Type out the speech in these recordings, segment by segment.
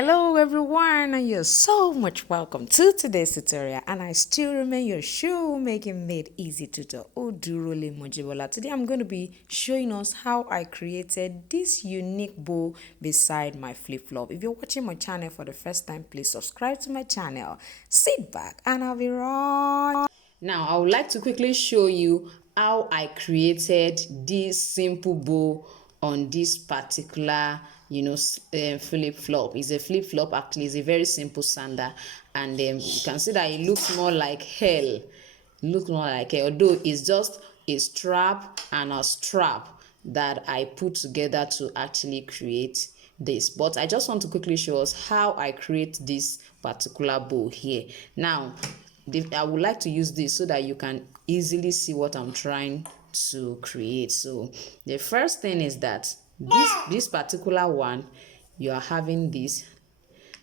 Hello everyone, and you're so much welcome to today's tutorial, and I still remain your shoemaking made easy tutor Odurole Mojibola. Today I'm going to be showing us how I created this unique bow beside my flip-flop. If you're watching my channel for the first time, please subscribe to my channel, sit back, and I'll be right. Now I would like to quickly show you how I created this simple bow on this particular flip flop. It's a flip flop. Actually, it's a very simple sandal, and you can see that it looks more like hell. Although it's just a strap and a strap that I put together to actually create this. But I just want to quickly show us how I create this particular bow here. Now I would like to use this so that you can easily see what I'm trying to create. So the first thing is that this particular one, you are having this,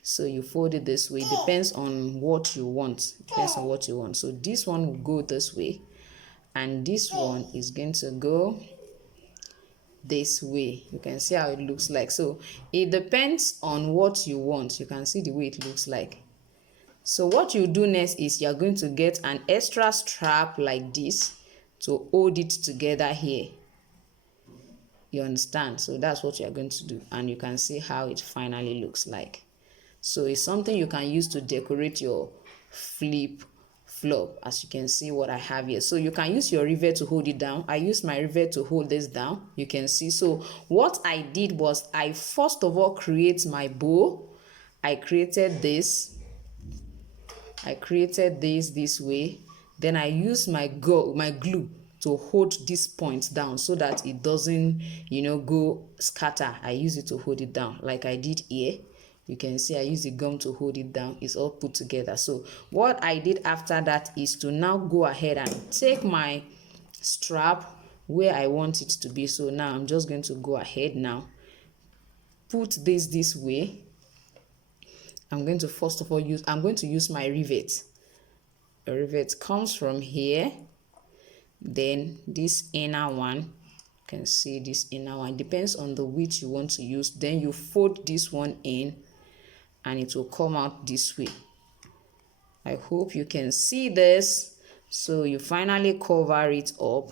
so you fold it this way. Depends on what you want. So this one will go this way, and this one is going to go this way. You can see how it looks like. So it depends on what you want. You can see the way it looks like. So what you do next is you're going to get an extra strap like this to hold it together here. You understand? So that's what you're going to do, and you can see how it finally looks like. So it's something you can use to decorate your flip flop, as you can see what I have here. So you can use your rivet to hold it down. I used my rivet to hold this down. You can see. So what I did was I first of all create my bow. I created this this way. Then I use my glue to hold this point down so that it doesn't go scatter. I use it to hold it down like I did here. You can see I use the gum to hold it down. It's all put together. So what I did after that is to now go ahead and take my strap where I want it to be. So now I'm just going to go ahead now, put this way. I'm going to first of all use my rivet. A rivet comes from here. Then this inner one, you can see this inner one, depends on the width you want to use. Then you fold this one in and it will come out this way. I hope you can see this. So you finally cover it up.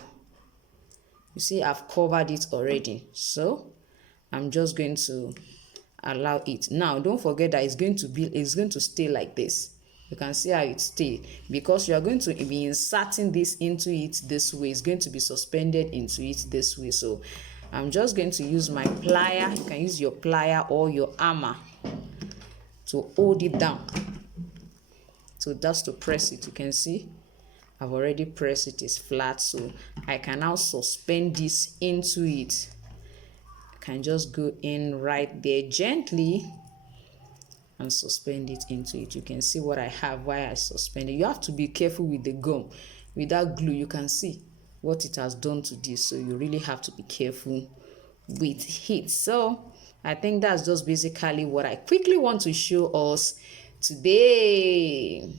You see I've covered it already. So I'm just going to allow it. Now don't forget that it's going to stay like this. You can see how it stays because you are going to be inserting this into it this way. It's going to be suspended into it this way. So I'm just going to use my plier. You can use your plier or your hammer to hold it down. So just to press it. You can see I've already pressed it. It's flat, so I can now suspend this into it. Can just go in right there gently and suspend it into it. You can see what I have while I suspend it. You have to be careful with the gum. With that glue, you can see what it has done to this. So you really have to be careful with it. So I think that's just basically what I quickly want to show us today.